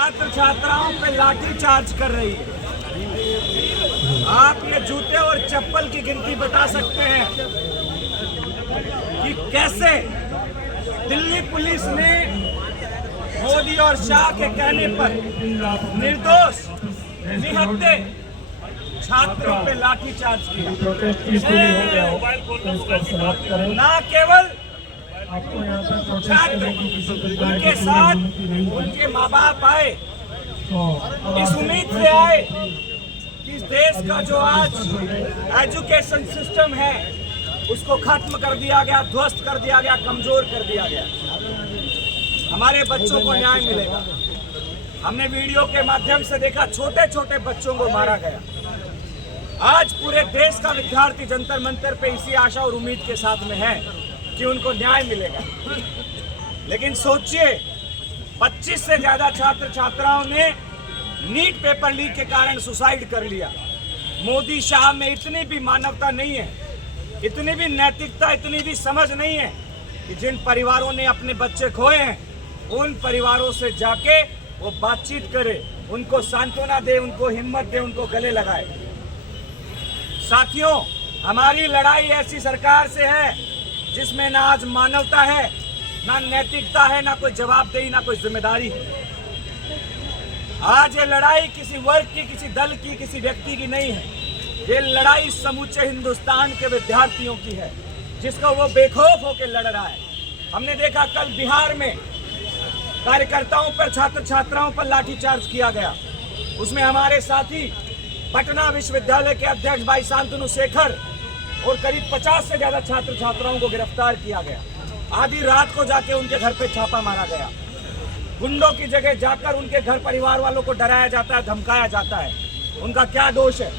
छात्र छात्राओं पे लाठी चार्ज कर रही है। आप ये जूते और चप्पल की गिनती बता सकते हैं कि कैसे दिल्ली पुलिस ने मोदी और शाह के कहने पर निर्दोष निहत्थे छात्रों पे लाठी चार्ज किया। ना केवल छात्र, उनके साथ उनके माँ बाप आए, इस उम्मीद से आए कि इस देश का जो आज एजुकेशन सिस्टम है उसको खत्म कर दिया गया, ध्वस्त कर दिया गया, कमजोर कर दिया गया, हमारे बच्चों को न्याय मिलेगा। हमने वीडियो के माध्यम से देखा छोटे छोटे बच्चों को मारा गया। आज पूरे देश का विद्यार्थी जंतर मंतर पे इसी आशा और उम्मीद के साथ में है कि उनको न्याय मिलेगा। लेकिन सोचिए, 25 से ज्यादा छात्र छात्राओं ने नीट पेपर लीक के कारण सुसाइड कर लिया। मोदी शाह में इतनी भी मानवता नहीं है, इतनी भी नैतिकता, इतनी भी समझ नहीं है कि जिन परिवारों ने अपने बच्चे खोए हैं उन परिवारों से जाके वो बातचीत करे, उनको सांत्वना दे, उनको हिम्मत दे, उनको गले लगाए। साथियों, हमारी लड़ाई ऐसी सरकार से है जिसमें ना आज मानवता है, ना नैतिकता है, ना कोई जवाबदेही, ना कोई जिम्मेदारी है। आज ये लड़ाई किसी वर्ग की, किसी दल की, किसी व्यक्ति की नहीं है। ये लड़ाई समूचे हिंदुस्तान के विद्यार्थियों की है, जिसको वो बेखौफ होकर लड़ रहा है। हमने देखा कल बिहार में कार्यकर्ताओं पर, छात्र छात्राओं पर लाठीचार्ज किया गया। उसमें हमारे साथी पटना विश्वविद्यालय के अध्यक्ष भाई शांतनु शेखर और करीब 50 से ज्यादा छात्र छात्राओं को गिरफ्तार किया गया। आधी रात को जाके उनके घर पे छापा मारा गया। गुंडों की जगह जाकर उनके घर परिवार वालों को डराया जाता है, धमकाया जाता है। उनका क्या दोष है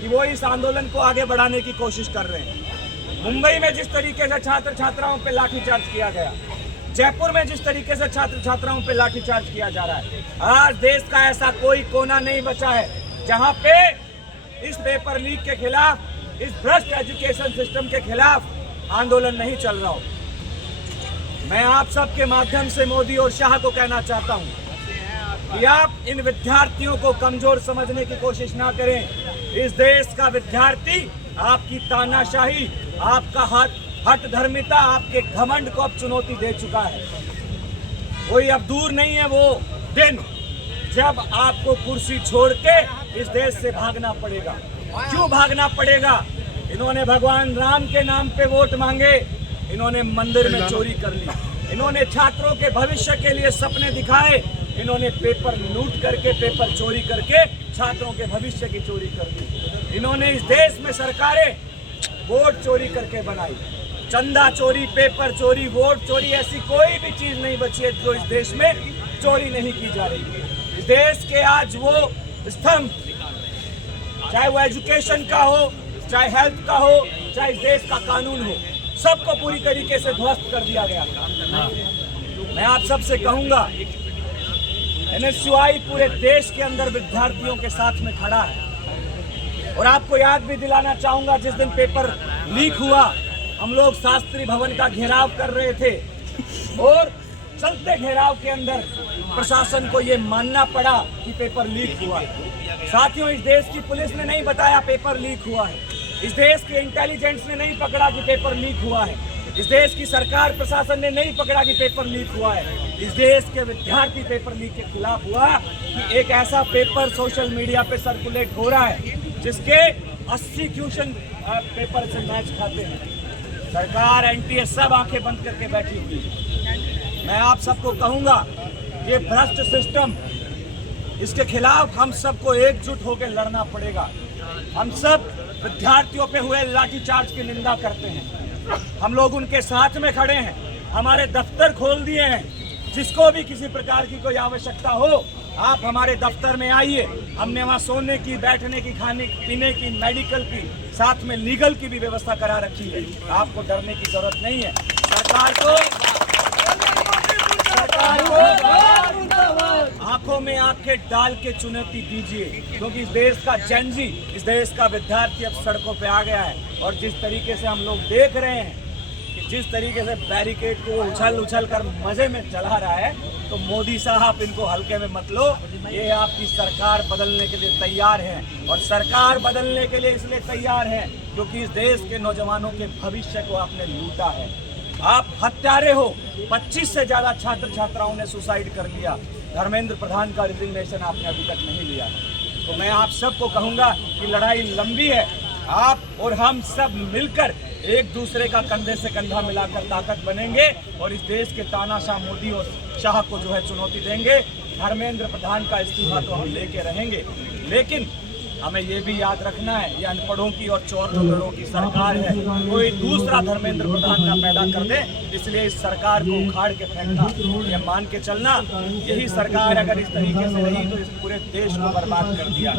कि वो इस आंदोलन को आगे बढ़ाने की कोशिश कर रहे हैं। मुंबई में जिस तरीके से छात्र छात्राओं पे लाठीचार्ज किया गया, जयपुर में जिस तरीके से छात्र छात्राओं पे लाठीचार्ज किया जा रहा है, आज देश का ऐसा कोई कोना नहीं बचा है जहां पे इस पेपर लीक के खिलाफ, इस भ्रष्ट एजुकेशन सिस्टम के खिलाफ आंदोलन नहीं चल रहा हो। मैं आप सबके माध्यम से मोदी और शाह को कहना चाहता हूं कि आप इन विद्यार्थियों को कमजोर समझने की कोशिश ना करें। इस देश का विद्यार्थी आपकी तानाशाही, आपका हठ धर्मिता, आपके घमंड को अब चुनौती दे चुका है। कोई अब दूर नहीं है वो दिन जब आपको कुर्सी छोड़ के इस देश से भागना पड़ेगा। क्यों भागना पड़ेगा? इन्होंने भगवान राम के नाम पे वोट मांगे, इन्होंने मंदिर में चोरी कर ली, इन्होंने छात्रों के भविष्य के लिए सपने दिखाए, इन्होंने पेपर लूट करके, पेपर चोरी करके छात्रों के भविष्य की चोरी कर दी। इन्होंने इस देश में सरकारें वोट चोरी करके बनाई। चंदा चोरी, पेपर चोरी, वोट चोरी, ऐसी कोई भी चीज नहीं बची है जो इस देश में चोरी नहीं की जा रही है। इस देश के आज वो स्तंभ, चाहे वो एजुकेशन का हो, चाहे हेल्थ का हो, चाहे इस देश का कानून हो, सबको पूरी तरीके से ध्वस्त कर दिया गया। मैं आप सबसे कहूंगा, NSUI पूरे देश के अंदर विद्यार्थियों के साथ में खड़ा है। और आपको याद भी दिलाना चाहूंगा, जिस दिन पेपर लीक हुआ, हम लोग शास्त्री भवन का घेराव कर रहे थे और चलते घेराव के अंदर प्रशासन को ये मानना पड़ा कि पेपर लीक हुआ है। साथियों, इस देश की पुलिस ने नहीं बताया पेपर लीक हुआ है, इस देश के इंटेलिजेंस ने नहीं पकड़ा कि पेपर लीक हुआ है, इस देश की सरकार प्रशासन ने नहीं पकड़ा कि पेपर लीक हुआ है। इस देश के विद्यार्थी पेपर लीक के खिलाफ हुआ कि एक ऐसा पेपर सोशल मीडिया पे सर्कुलेट हो रहा है जिसके 80 क्वेश्चन पेपर से मैच खाते हैं। सरकार, NTA सब आंखें बंद करके बैठी हुई है। मैं आप सबको कहूंगा, ये भ्रष्ट सिस्टम, इसके खिलाफ हम सबको एकजुट होकर लड़ना पड़ेगा। हम सब विद्यार्थियों पे हुए लाठीचार्ज की निंदा करते हैं, हम लोग उनके साथ में खड़े हैं, हमारे दफ्तर खोल दिए हैं। जिसको भी किसी प्रकार की कोई आवश्यकता हो, आप हमारे दफ्तर में आइए। हमने वहाँ सोने की, बैठने की, खाने पीने की, मेडिकल की, साथ में लीगल की भी व्यवस्था करा रखी है। आपको डरने की जरूरत नहीं है। सरकार को आंखों में आंखें डाल के चुनौती दीजिए, क्योंकि इस देश का जेनजी, इस देश का विद्यार्थी अब सड़कों पे आ गया है। और जिस तरीके से हम लोग देख रहे हैं कि जिस तरीके से बैरिकेड को उछल उछल कर मजे में चला रहा है, तो मोदी साहब इनको हल्के में मत लो। ये आपकी सरकार बदलने के लिए तैयार है, और सरकार बदलने के लिए इसलिए तैयार है क्योंकि इस देश के नौजवानों के भविष्य को आपने लूटा है। आप हत्यारे हो। 25 से ज्यादा छात्र छात्राओं ने सुसाइड कर लिया। धर्मेंद्र प्रधान का रिजिग्नेशन आपने अभी तक नहीं लिया। तो मैं आप सबको कहूंगा कि लड़ाई लंबी है। आप और हम सब मिलकर एक दूसरे का कंधे से कंधा मिलाकर ताकत बनेंगे और इस देश के तानाशाह मोदी और शाह को जो है चुनौती देंगे। धर्मेंद्र प्रधान का इस्तीफा तो हम लेके रहेंगे, लेकिन हमें ये भी याद रखना है, ये अनपढ़ों की और चोर लुटेरों की सरकार है। कोई दूसरा धर्मेंद्र प्रधान का पैदा कर दे, इसलिए इस सरकार को उखाड़ के फेंकना, ये मान के चलना। यही सरकार अगर इस तरीके से रही तो इस पूरे देश को बर्बाद कर दिया।